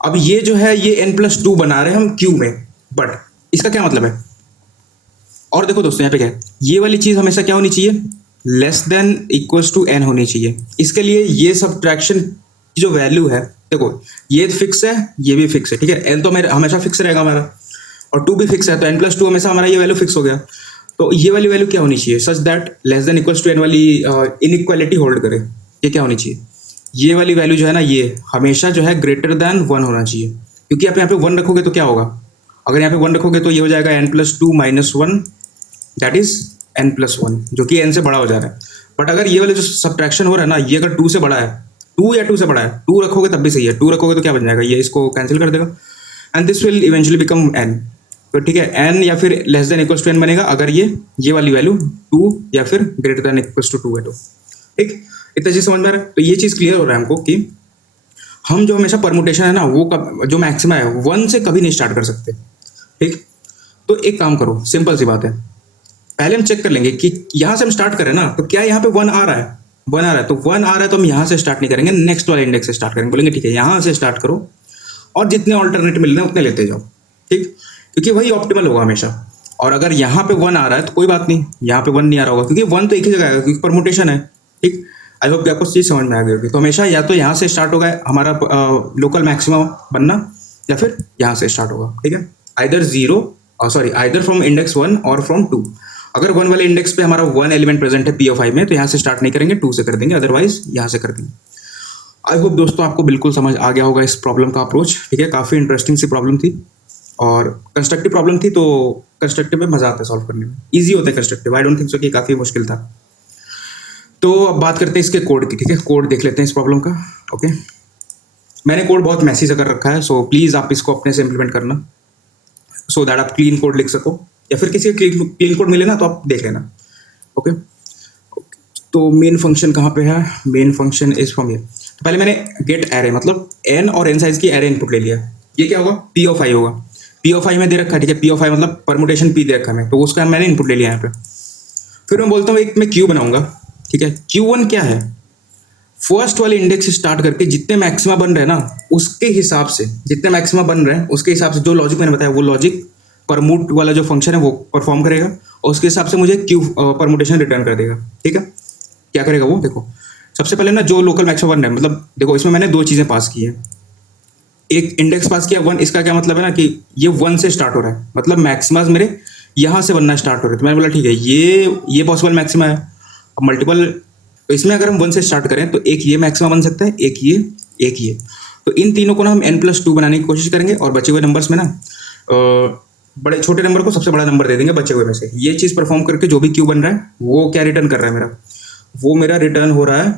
अब ये जो है ये n+2 बना रहे हैं हम q में, बट इसका क्या मतलब है, और देखो दोस्तों यहाँ पे क्या है, ये वाली चीज़ हमेशा क्या होनी चाहिए, less than equals to n होनी चाहिए। इसके लिए ये सब्ट्रैक्शन की जो वैल्यू है, देखो ये फिक्स है, ये भी फिक्स है, ठीक है, n तो मेरा हमेशा फिक्स रहेगा हमारा, और 2 भी फिक्स है, तो n+2 हमेशा हमारा ये वैल्यू फिक्स हो गया। तो ये वाली वैल्यू क्या होनी चाहिए, such that less than equals to n वाली इनइक्वालिटी होल्ड करे। ये क्या होनी चाहिए, ये वाली वैल्यू जो है ना, ये हमेशा जो है ग्रेटर देन 1 होना चाहिए, क्योंकि आप यहाँ पे 1 रखोगे तो क्या होगा, अगर यहाँ पे 1 रखोगे तो ये हो जाएगा n+2 - 1, दैट इज n+1, जो कि n से बड़ा हो जा रहा है। बट अगर ये वाले जो सब्ट्रैक्शन हो रहा है ना, ये अगर 2 से बड़ा है, 2 या 2 से बड़ा है, 2 रखोगे तब भी सही है, 2 रखोगे तो क्या बन जाएगा, ये इसको कैंसिल कर देगा and this will eventually become n। तो ठीक है, n या फिर less than equals to n बनेगा अगर ये वाली वैल्यू 2 या फिर ग्रेटर देन इक्वल्स टू 2 है तो। ठीक, इतना चीज समझ में आ रहा है। तो ये चीज क्लियर हो रहा है हमको कि हम जो हमेशा परमुटेशन है ना, वो जो मैक्सिमा है 1 से कभी नहीं स्टार्ट कर सकते। ठीक, तो एक काम करो, सिंपल सी बात है, पहले हम चेक कर लेंगे कि यहाँ से हम स्टार्ट करें ना, तो क्या यहाँ पे 1 आ रहा है, 1 आ रहा है, तो 1 आ रहा है तो हम यहाँ से स्टार्ट नहीं करेंगे, नेक्स्ट वाले इंडेक्स से स्टार्ट करेंगे। बोलेंगे ठीक है, यहाँ से स्टार्ट करो और जितने ऑल्टरनेट मिल रहे हैं उतने लेते जाओ। ठीक, क्योंकि वही ऑप्टिमल होगा हमेशा। और अगर यहाँ पे 1 आ रहा है तो कोई बात नहीं, यहाँ पे 1 नहीं आ रहा होगा, क्योंकि 1 तो एक ही जगह आएगा, क्योंकि परमुटेशन है। ठीक, आई होप कि आपको चीज़ समझ में आ गई होगी। तो हमेशा या तो यहाँ से स्टार्ट होगा हमारा लोकल मैक्सिमम बनना, या फिर यहाँ से स्टार्ट होगा। ठीक है, आइदर फ्रॉम इंडेक्स 1 और फ्रॉम 2। अगर 1 वाले इंडेक्स पे हमारा 1 एलिमेंट प्रेजेंट है P(i) में, तो यहाँ से स्टार्ट नहीं करेंगे, 2 से कर देंगे, अदरवाइज यहाँ से कर देंगे। आई होप दोस्तों आपको बिल्कुल समझ आ गया होगा इस प्रॉब्लम का अप्रोच। ठीक है, काफ़ी इंटरेस्टिंग सी प्रॉब्लम थी और कंस्ट्रक्टिव प्रॉब्लम थी, तो कंस्ट्रक्टिव में मजा आता है सॉल्व करने में, ईजी होता है constructive. I don't think so कि काफ़ी मुश्किल था। तो अब बात करते हैं इसके कोड की। ठीक है, कोड देख लेते हैं इस प्रॉब्लम का। ओके, मैंने कोड बहुत मैसी से कर रखा है, सो प्लीज़ आप इसको अपने से इम्प्लीमेंट करना, सो दैट आप क्लीन कोड लिख सको, या फिर किसी क्लीन कोड मिले ना तो आप देख लेना। ओके, तो मेन फंक्शन कहाँ पे है, main function is from here. तो पहले मैंने गेट एरे मतलब n और n साइज की एरे इनपुट ले लिया। ये क्या होगा, P(i) होगा, P(i) में दे रखा है। ठीक है, P(i) मतलब परमुटेशन P दे रखा है मैं, तो उसका मैंने इनपुट ले लिया यहाँ पे। फिर मैं बोलता हूँ एक मैं Q बनाऊंगा। ठीक है, Q1 क्या है, फर्स्ट वाले इंडेक्स से स्टार्ट करके जितने मैक्सिमा बन रहे हैं ना, उसके हिसाब से, जितने मैक्सिमा बन रहे हैं उसके हिसाब से जो लॉजिक मैंने बताया, वो लॉजिक परमूट वाला जो फंक्शन है वो परफॉर्म करेगा, और उसके हिसाब से मुझे Q परमुटेशन रिटर्न कर देगा। ठीक है, क्या करेगा वो, देखो सबसे पहले ना जो लोकल मैक्सिमा बन रहा है, मतलब देखो इसमें मैंने 2 चीज़ें पास की है। एक इंडेक्स पास किया 1, इसका क्या मतलब है ना कि ये 1 से स्टार्ट हो रहा है, मतलब मैक्सिमाज मेरे यहाँ से बनना स्टार्ट हो रहे हैं। तो मैंने बोला ठीक है, ये पॉसिबल मैक्सिमा है। अब मल्टीपल, तो इसमें अगर हम 1 से स्टार्ट करें तो एक ये मैक्सिमा बन सकता है, एक ये। तो इन तीनों को ना हम n+2 बनाने की कोशिश करेंगे, और बचे हुए नंबर्स में ना बड़े छोटे नंबर को सबसे बड़ा नंबर दे देंगे बचे हुए में से। ये चीज़ परफॉर्म करके जो भी Q बन रहा है वो क्या रिटर्न कर रहा है, मेरा रिटर्न हो रहा है,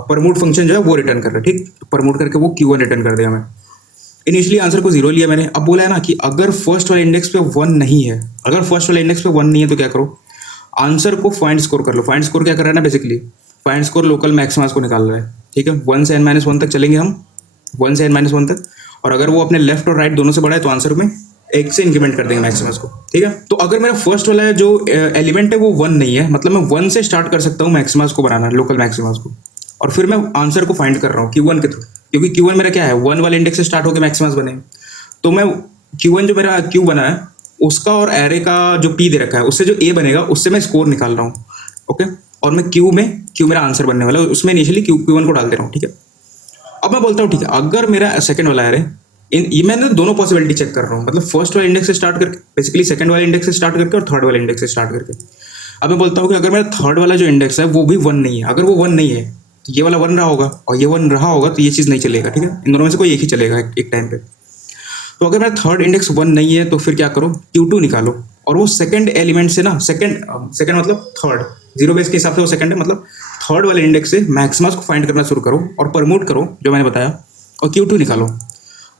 परमूट फंक्शन जो है वो रिटर्न कर रहा है। ठीक, तो परमूट करके वो Q1 रिटर्न कर देगा। मैं इनिशियली आंसर को 0 लिया मैंने। अब बोला है ना कि अगर फर्स्ट वाले इंडेक्स पे 1 नहीं है, तो क्या करो, आंसर को फाइंड स्कोर कर लो। फाइंड स्कोर क्या कर रहा है ना, basically find score local maxima को निकाल रहा है। ठीक है, 1 से n-1 तक चलेंगे हम, 1 से n-1 तक, और अगर वो अपने लेफ्ट और राइट दोनों से बड़ा है तो आंसर में 1 से इंक्रीमेंट कर देंगे मैक्सिमस को। ठीक है, तो अगर मेरा फर्स्ट वाला जो एलिमेंट है वो 1 नहीं है, मतलब मैं 1 से स्टार्ट कर सकता हूँ मैक्सिमस को बनाना, लोकल मैक्सिमस को, और फिर मैं आंसर को फाइंड कर रहा हूँ Q1 के थ्रू, क्योंकि Q1 मेरा क्या है, 1 वाले इंडेक्स से स्टार्ट होकर मैक्सिमस बने। तो मैं Q1 जो मेरा Q बना है उसका और एरे का जो P दे रखा है उससे जो A बनेगा उससे मैं स्कोर निकाल रहा हूँ। ओके, और मैं Q मेरा आंसर बनने वाला है, उसमें इनिशियली Q1 को डाल दे रहा हूँ। ठीक है, अब मैं बोलता हूँ ठीक है, अगर मेरा सेकंड वाला एरे, ये मैंने दोनों पॉसिबिलिटी चेक कर रहा हूँ, मतलब फर्स्ट वाले इंडेक्स से स्टार्ट करके, बेसिकली सेकंड वाले इंडेक्स से स्टार्ट करके और थर्ड वाले इंडेक्स से स्टार्ट करके। अब मैं बोलता हूँ कि अगर मेरा थर्ड वाला जो इंडेक्स है वो भी 1 नहीं है, अगर वो 1 नहीं है तो ये वाला 1 रहा होगा, और ये 1 रहा होगा तो ये चीज़ नहीं चलेगा। ठीक है, इन दोनों में से कोई एक ही चलेगा एक टाइम पे। तो अगर मेरा थर्ड इंडेक्स 1 नहीं है तो फिर क्या करो, Q2 निकालो, और वो सेकंड एलिमेंट से ना, सेकंड मतलब थर्ड, 0 बेस के हिसाब से वो सेकंड है, मतलब थर्ड वाले इंडेक्स से मैक्सिमस को फाइंड करना शुरू करो और परमूट करो जो मैंने बताया, और Q2 निकालो,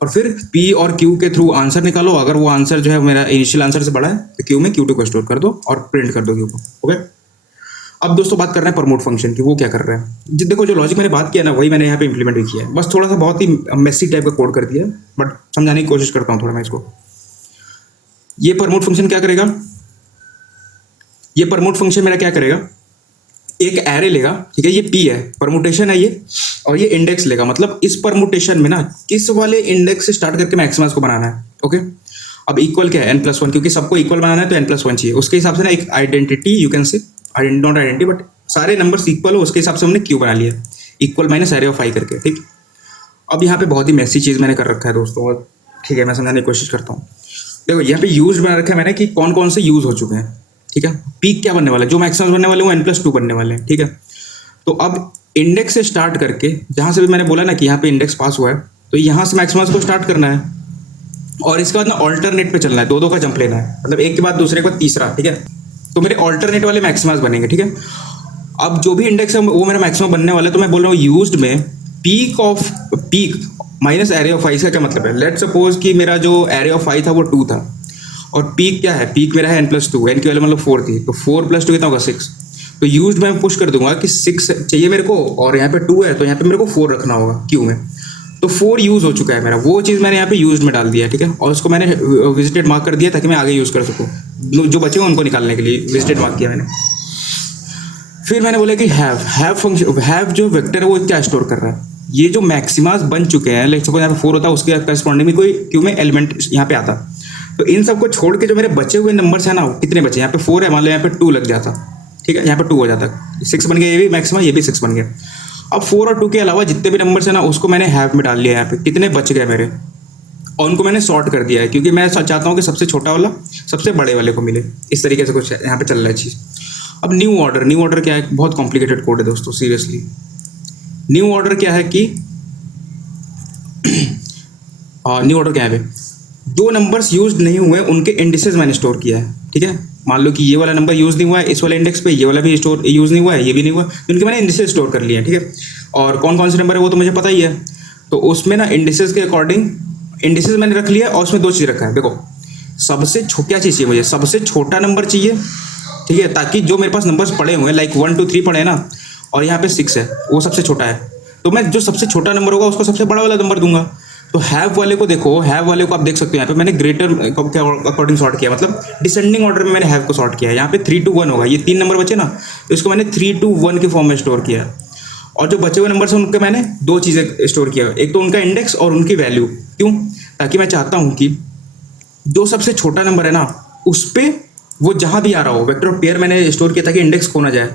और फिर P और Q के थ्रू आंसर निकालो। अगर वो आंसर जो है मेरा इनिशियल आंसर से बड़ा है तो Q में Q2 को स्टोर कर दो और प्रिंट कर दो Q को। ओके, अब दोस्तों बात कर रहे हैं परमोट फंक्शन की, वो क्या कर रहे हैं। देखो जो लॉजिक मैंने बात किया ना वही मैंने यहाँ पे इंप्लीमेंट भी किया है, बस थोड़ा सा बहुत ही मेसी टाइप का कोड कर दिया है, बट समझाने की कोशिश करता हूँ थोड़ा मैं इसको। ये परमोट फंक्शन क्या करेगा, ये परमोट फंक्शन मेरा क्या करेगा, एक एरे लेगा। ठीक है, ये P है, परमुटेशन है ये, और ये इंडेक्स लेगा, मतलब इस परमुटेशन में ना किस वाले इंडेक्स से स्टार्ट करके मैक्सिमस को बनाना है। ओके, अब इक्वल क्या है, n+1, क्योंकि सबको इक्वल बनाना है तो n+1 चाहिए। उसके हिसाब से ना एक आइडेंटिटी, यू कैन से नॉट आइडेंटिटी बट सारे नंबर्स इक्वल हो, उसके हिसाब से हमने Q बना लिया, equal minus array of i करके। ठीक, अब यहाँ पे बहुत ही मैसी चीज़ मैंने कर रखा है दोस्तों। ठीक है, मैं समझाने की कोशिश करता हूँ। देखो यहाँ पे यूज बना रखा है मैंने कि कौन कौन से यूज हो चुके हैं, ठीक है। पीक क्या बनने वाला है, जो मैक्सिमम बनने वाले वो n+2 बनने वाले हैं, ठीक है। तो अब इंडेक्स से स्टार्ट करके जहाँ से भी मैंने बोला ना कि यहाँ पे इंडेक्स पास हुआ है, तो यहाँ से मैक्सिमम को स्टार्ट करना है और इसके बाद ना ऑल्टरनेट पे चलना है, दो दो का जंप लेना है, मतलब एक के बाद दूसरे के बाद तीसरा, ठीक है। तो मेरे ऑल्टरनेट वाले मैक्सिमम बनेंगे, ठीक है। अब जो भी इंडेक्स है वो मेरा मैक्सिमम बनने वाला है, तो मैं बोल रहा हूँ यूज्ड में पीक माइनस एरे ऑफ आई। इसका क्या मतलब है, लेट सपोज कि मेरा जो एरे ऑफ आई था वो 2 था और पीक क्या है, पीक मेरा है n+2, एन की वैल्यू मतलब 4 थी, तो 4 + 2 कितना होगा 6। तो यूज्ड में पुश कर दूंगा कि 6 चाहिए मेरे को और यहाँ पे 2 है, तो यहाँ पे मेरे को 4 रखना होगा क्यू में। तो 4 यूज हो चुका है मेरा, वो चीज़ मैंने यहाँ पे यूज्ड में डाल दिया है, ठीक है। और उसको मैंने विजिटेड मार्क कर दिया ताकि मैं आगे यूज़ कर सकूँ, जो बचे हैं उनको निकालने के लिए विजिटेड मार्क किया मैंने। फिर मैंने बोला कि हैव फंक्शन, हैव जो वेक्टर है वो क्या स्टोर कर रहा है, ये जो मैक्सिमास बन चुके हैं, लाइक सपोज यहाँ पे 4 होता है, उसके करस्पॉन्डिंग में कोई क्यू में एलिमेंट यहाँ पे आता। तो इन सबको छोड़ के जो मेरे बचे हुए नंबर्स है ना, कितने बचे, यहाँ पे 4 है, मान लो यहाँ पे 2 लग जाता, ठीक है, यहाँ पे 2 हो जाता, 6 बन गया, ये भी मैक्सिमम, ये भी 6 बन गया। अब 4 और 2 के अलावा जितने भी नंबर्स है ना, उसको मैंने हैव में डाल लिया, यहाँ पे कितने बच गए मेरे, और उनको मैंने सॉर्ट कर दिया है, क्योंकि मैं चाहता हूँ कि सबसे छोटा वाला सबसे बड़े वाले को मिले। इस तरीके से कुछ यहाँ पे चल रहा है चीज़। अब न्यू ऑर्डर क्या है, बहुत कॉम्प्लिकेटेड कोड है दोस्तों, सीरियसली। न्यू ऑर्डर क्या है कि न्यू ऑर्डर क्या है, जो नंबर्स यूज नहीं हुए उनके इंडिसेस मैंने स्टोर किया है, ठीक है। मान लो कि ये वाला नंबर यूज नहीं हुआ है इस वाले इंडेक्स पे, ये वाला भी स्टोर यूज नहीं हुआ है, ये भी नहीं हुआ, तो इनके मैंने इंडिसेस स्टोर कर लिए हैं, ठीक है। और कौन कौन से नंबर है वो तो मुझे पता ही है, तो उसमें ना इंडिसेस के अकॉर्डिंग इंडिसेस मैंने रख लिया और उसमें 2 चीज़ रखा है। देखो, सबसे क्या चीज़ चाहिए मुझे, सबसे छोटा नंबर चाहिए, ठीक है, ताकि जो मेरे पास नंबर्स पड़े हुए हैं लाइक 1 2 3 पड़े हैं ना, और यहाँ पे 6 है, वो सबसे छोटा है, तो मैं जो सबसे छोटा नंबर होगा उसको सबसे बड़ा वाला नंबर दूंगा। तो हैव वाले को देखो, हैव वाले को आप देख सकते हो, यहाँ पे मैंने ग्रेटर के अकॉर्डिंग सॉर्ट किया, मतलब डिसेंडिंग ऑर्डर में मैंने हैव को सॉर्ट किया है। यहाँ पे 3 to 1 होगा, ये 3 नंबर बचे ना, तो इसको मैंने 3 to 1 के फॉर्म में स्टोर किया। और जो बचे हुए नंबर हैं उनके मैंने 2 चीज़ें स्टोर किया, एक तो उनका इंडेक्स और उनकी वैल्यू। क्यों, ताकि मैं चाहता हूँ कि जो सबसे छोटा नंबर है ना, उस पर वो जहाँ भी आ रहा हो, वेक्टर ऑफ पेयर मैंने स्टोर किया ताकि इंडेक्स खो ना जाए।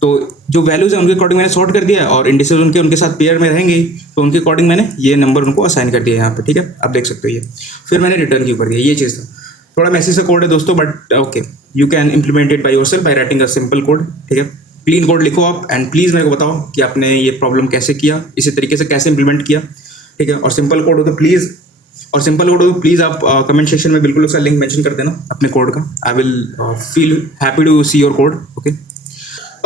तो जो वैल्यूज है उनके अकॉर्डिंग मैंने सॉर्ट कर दिया, और इंडिसेस उनके साथ पेयर में रहेंगे, तो उनके अकॉर्डिंग मैंने ये नंबर उनको असाइन कर दिया यहाँ पे, ठीक है। आप देख सकते हो ये, फिर मैंने रिटर्न क्यू कर दिया, ये चीज़ था। थोड़ा मैसी सा कोड है दोस्तों, but okay, you can implement it by yourself by writing a simple code, ठीक है। क्लीन कोड लिखो आप, एंड प्लीज़ मेरे को बताओ कि आपने ये प्रॉब्लम कैसे किया, इसी तरीके से कैसे इंप्लीमेंट किया, ठीक है। और सिंपल कोड हो तो प्लीज़ आप कमेंट सेक्शन में बिल्कुल उसका लिंक मेंशन कर देना अपने कोड का। I will feel happy to see your code, okay.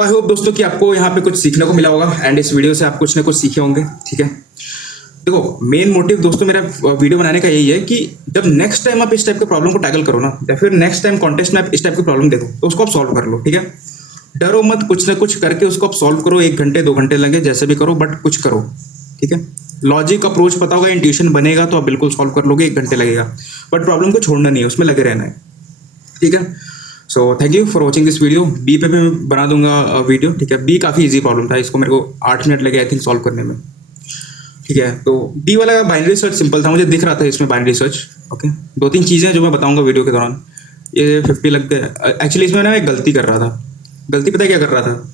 I hope दोस्तों कि आपको यहाँ पे कुछ सीखने को मिला होगा, एंड इस वीडियो से आप कुछ ना कुछ सीखे होंगे, ठीक है। देखो, मेन मोटिव दोस्तों मेरा वीडियो बनाने का यही है कि जब नेक्स्ट टाइम आप इस टाइप के प्रॉब्लम को टैकल करो ना, या फिर नेक्स्ट टाइम कॉन्टेस्ट में आप इस टाइप की प्रॉब्लम देखो, तो उसको आप सॉल्व कर लो, ठीक है। डरो मत, कुछ ना कुछ करके उसको आप सॉल्व करो, 1 घंटे 2 घंटे लगे, जैसे भी करो, बट कुछ करो, ठीक है। लॉजिक अप्रोच पता होगा, इंट्यूशन बनेगा तो आप बिल्कुल सॉल्व कर लोगे, 1 घंटे लगेगा, बट प्रॉब्लम को छोड़ना नहीं है, उसमें लगे रहना है, ठीक है। So thank you for watching this video. बी पे मैं बना दूंगा वीडियो, ठीक है। बी काफ़ी इजी प्रॉब्लम था, इसको मेरे को 8 मिनट लगे आई थिंक सॉल्व करने में, ठीक है। तो बी वाला बाइनरी सर्च सिंपल था, मुझे दिख रहा था इसमें बाइनरी सर्च, ओके। 2-3 चीज़ें जो मैं बताऊंगा वीडियो के दौरान। ये 50 लग गए, एक्चुअली इसमें मैं गलती कर रहा था, गलती पता है क्या कर रहा था,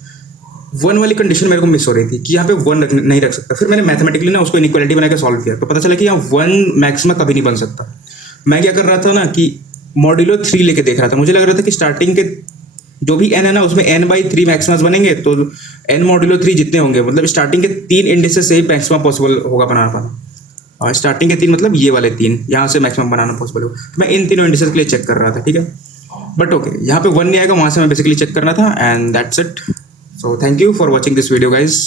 1 वाली कंडीशन मेरे को मिस हो रही थी कि यहाँ पे 1 नहीं रख सकता। फिर मैंने मैथमेटिकली ना उसको इनइक्वालिटी बना के सॉल्व किया, तो पता चला कि यहाँ 1 मैक्सिमम कभी नहीं बन सकता। मैं क्या कर रहा था ना कि मॉड्यूलो 3 लेके देख रहा था, मुझे लग रहा था कि स्टार्टिंग के जो भी n है ना, उसमें n/3 मैक्सिमस बनेंगे, तो n मॉड्यूलो 3 जितने होंगे, मतलब स्टार्टिंग के 3 इंडिसेस से ही मैक्सिमम पॉसिबल होगा बनाना पाना। और स्टार्टिंग के 3 मतलब ये वाले 3 यहाँ से मैक्सिमम बनाना पॉसिबल होगा, तो मैं इन तीनों इंडिसेस के लिए चेक कर रहा था, ठीक है। बट ओके, यहाँ पे 1 नहीं आएगा, वहाँ से मैं बेसिकली चेक करना था, and that's it. So thank you for watching this video guys.